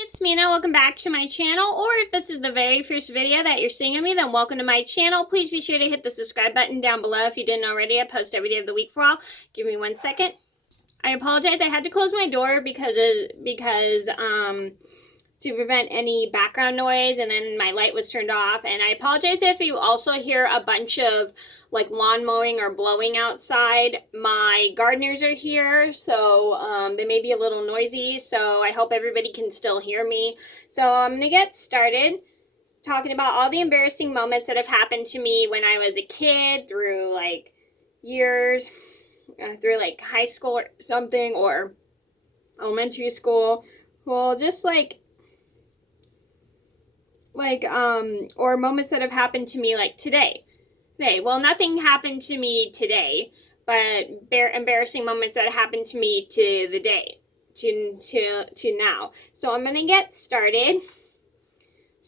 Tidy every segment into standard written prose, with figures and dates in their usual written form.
It's Mena. Welcome back to my channel, or if this is the very first video that you're seeing of me, then welcome to my channel. Please be sure to hit the subscribe button down below if you didn't already. I post every day of the week for all. Give me 1 second. I apologize. I had to close my door because to prevent any background noise, and then my light was turned off. And I apologize if you also hear a bunch of like lawn mowing or blowing outside. My gardeners are here, so they may be a little noisy, so I hope everybody can still hear me. So I'm gonna get started talking about all the embarrassing moments that have happened to me when I was a kid, through like years, through like high school or something, or elementary school. Well, just or moments that have happened to me like today. Well, nothing happened to me today, but embarrassing moments that happened to me to the day, to now. So I'm gonna get started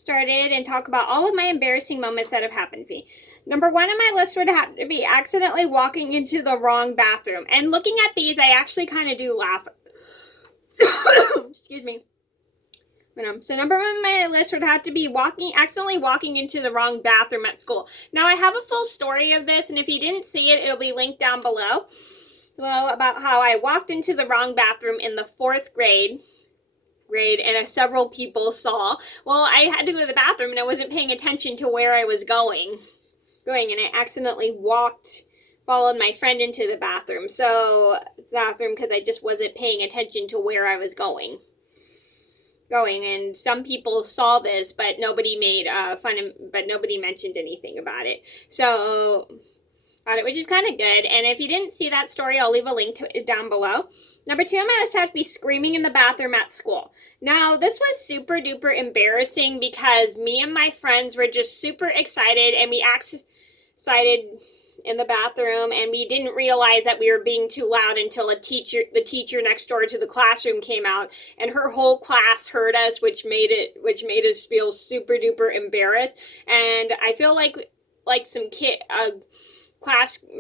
and talk about all of my embarrassing moments that have happened to me. Number 1 on my list would have to be accidentally walking into the wrong bathroom. And looking at these, I actually kind of do laugh. Excuse me. So number 1 on my list would have to be accidentally walking into the wrong bathroom at school. Now, I have a full story of this, and if you didn't see it, it'll be linked down below. Well, about how I walked into the wrong bathroom in the 4th grade, and several people saw. Well, I had to go to the bathroom, and I wasn't paying attention to where I was going, and I accidentally followed my friend into the bathroom. Because I just wasn't paying attention to where I was going, and some people saw this, but nobody made but nobody mentioned anything about it. So, which is kind of good. And if you didn't see that story, I'll leave a link to it down below. Number 2, I'm going to have to be screaming in the bathroom at school. Now, this was super duper embarrassing because me and my friends were just super excited, and we excited in the bathroom, and we didn't realize that we were being too loud until the teacher next door to the classroom came out, and her whole class heard us, which made us feel super duper embarrassed. And I feel like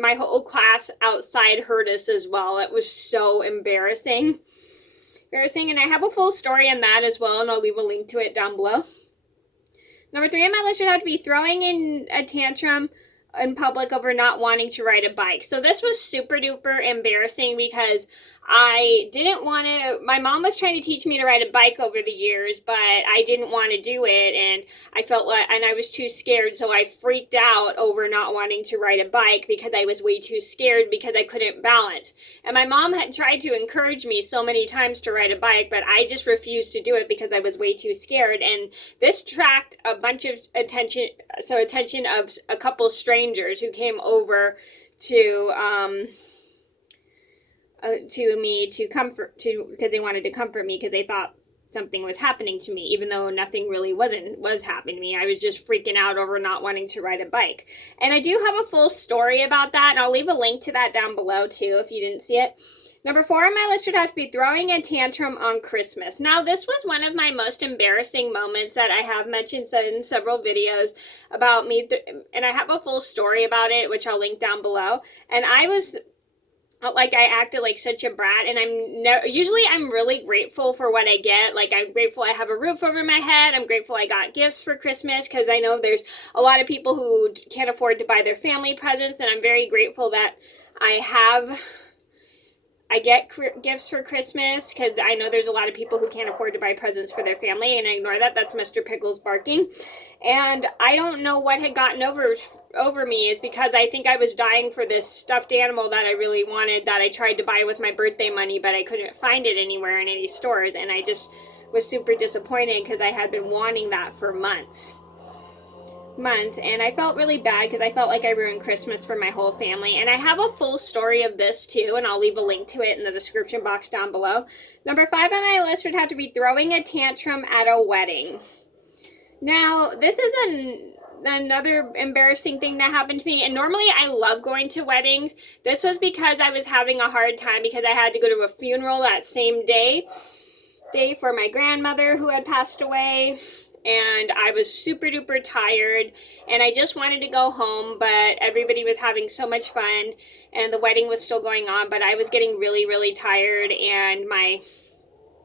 my whole class outside heard us as well. It was so embarrassing. And I have a full story on that as well, and I'll leave a link to it down below. Number 3 on my list would have to be throwing in a tantrum in public over not wanting to ride a bike. So this was super duper embarrassing because I didn't want to. My mom was trying to teach me to ride a bike over the years, but I didn't want to do it, and I was too scared, so I freaked out over not wanting to ride a bike because I was way too scared because I couldn't balance. And my mom had tried to encourage me so many times to ride a bike, but I just refused to do it because I was way too scared. And this attracted a bunch of attention of a couple strangers who came over to me because they wanted to comfort me because they thought something was happening to me, even though nothing really was happening to me. I was just freaking out over not wanting to ride a bike. And I do have a full story about that, and I'll leave a link to that down below too if you didn't see it. Number 4 on my list would have to be throwing a tantrum on Christmas. Now, this was one of my most embarrassing moments that I have mentioned in several videos about me, and I have a full story about it, which I'll link down below. And I acted like such a brat, and usually I'm really grateful for what I get. Like, I'm grateful I have a roof over my head. I'm grateful I got gifts for Christmas, because I know there's a lot of people who can't afford to buy their family presents, and I'm very grateful that I get gifts for Christmas, because I know there's a lot of people who can't afford to buy presents for their family, and ignore that. That's Mr. Pickles barking. And I don't know what had gotten over me, is because I think I was dying for this stuffed animal that I really wanted, that I tried to buy with my birthday money, but I couldn't find it anywhere in any stores, and I just was super disappointed because I had been wanting that for months, and I felt really bad because I felt like I ruined Christmas for my whole family. And I have a full story of this too, and I'll leave a link to it in the description box down below. Number 5 on my list would have to be throwing a tantrum at a wedding. Now, this is another embarrassing thing that happened to me, and normally I love going to weddings. This was because I was having a hard time because I had to go to a funeral that same day for my grandmother who had passed away, and I was super duper tired, and I just wanted to go home, but everybody was having so much fun, and the wedding was still going on, but I was getting really, really tired, and my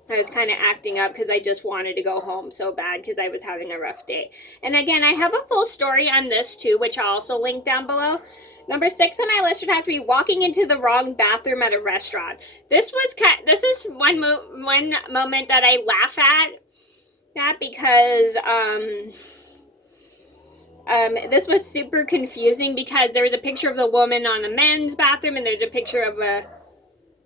I was kind of acting up because I just wanted to go home so bad because I was having a rough day. And again, I have a full story on this too, which I'll also link down below. Number 6 on my list would have to be walking into the wrong bathroom at a restaurant. This is one moment that I laugh at that because this was super confusing because there was a picture of the woman on the men's bathroom and there's a picture of a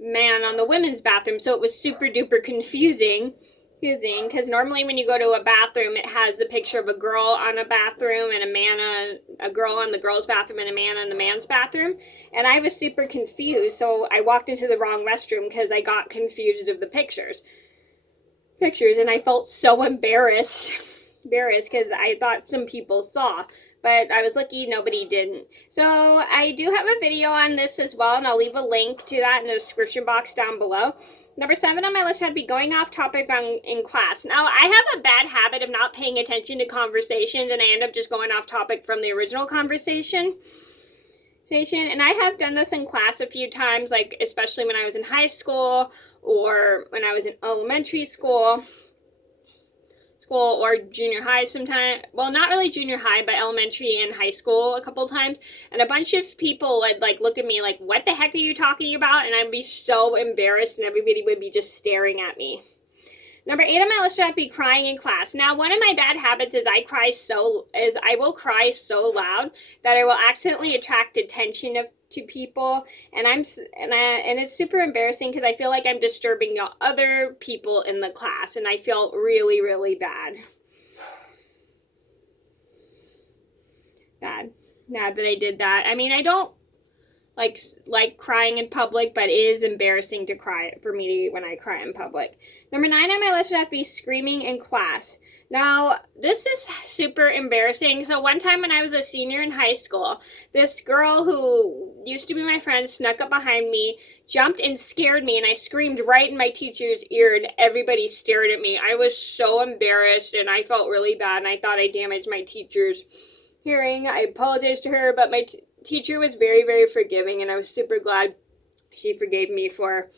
man on the women's bathroom, so it was super duper confusing because normally when you go to a bathroom it has the picture of a girl on a bathroom and a girl on the girl's bathroom and a man on the man's bathroom, and I was super confused, so I walked into the wrong restroom because I got confused of the pictures, and I felt so embarrassed because I thought some people saw, but I was lucky nobody didn't. So I do have a video on this as well, and I'll leave a link to that in the description box down below. Number 7 on my list had to be going off topic in class. Now, I have a bad habit of not paying attention to conversations, and I end up just going off topic from the original conversation. And I have done this in class a few times, like especially when I was in high school or when I was in elementary school or junior high sometime. Well, not really junior high, but elementary and high school a couple times. And a bunch of people would like look at me like, what the heck are you talking about? And I'd be so embarrassed and everybody would be just staring at me. Number 8 on my list would be crying in class. Now, one of my bad habits is I will cry so loud that I will accidentally attract attention to people, and it's super embarrassing because I feel like I'm disturbing other people in the class, and I feel really, really bad. Bad that I did that. I mean, I don't like crying in public, but it is embarrassing to cry for me when I cry in public. Number 9 on my list would have to be screaming in class. Now, this is super embarrassing. So one time when I was a senior in high school, this girl who used to be my friend snuck up behind me, jumped and scared me, and I screamed right in my teacher's ear, and everybody stared at me. I was so embarrassed, and I felt really bad, and I thought I damaged my teacher's hearing. I apologized to her, but my teacher was very, very forgiving, and I was super glad she forgave me for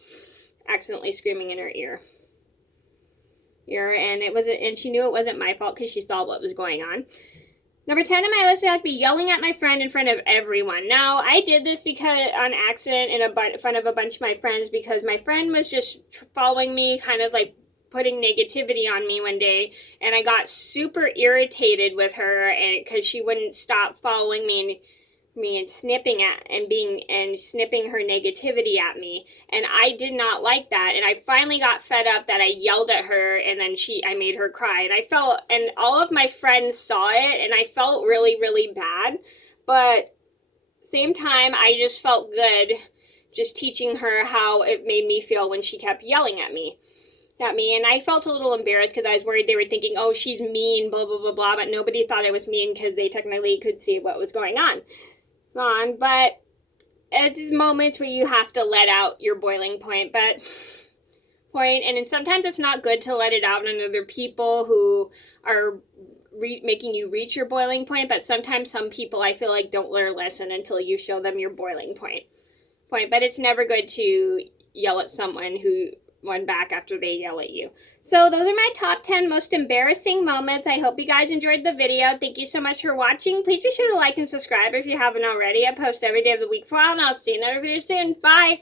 accidentally screaming in her ear. And she knew it wasn't my fault because she saw what was going on. Number 10 on my list would have to be yelling at my friend in front of everyone. Now, I did this because on accident in front of a bunch of my friends because my friend was just following me, kind of like putting negativity on me one day, and I got super irritated with her and because she wouldn't stop following me and snipping her negativity at me, and I did not like that, and I finally got fed up that I yelled at her, and then I made her cry, and all of my friends saw it, and I felt really, really bad, but same time I just felt good just teaching her how it made me feel when she kept yelling at me, and I felt a little embarrassed because I was worried they were thinking, oh, she's mean, blah, blah, blah, blah, but nobody thought I was mean because they technically could see what was going on. But it's moments where you have to let out your boiling point, and sometimes it's not good to let it out on other people who are making you reach your boiling point, but sometimes some people I feel like don't learn a lesson until you show them your boiling point. But it's never good to yell at someone who one back after they yell at you. So those are my top 10 most embarrassing moments. I hope you guys enjoyed the video. Thank you so much for watching. Please be sure to like and subscribe if you haven't already. I post every day of the week for a while, and I'll see you in another video soon. Bye!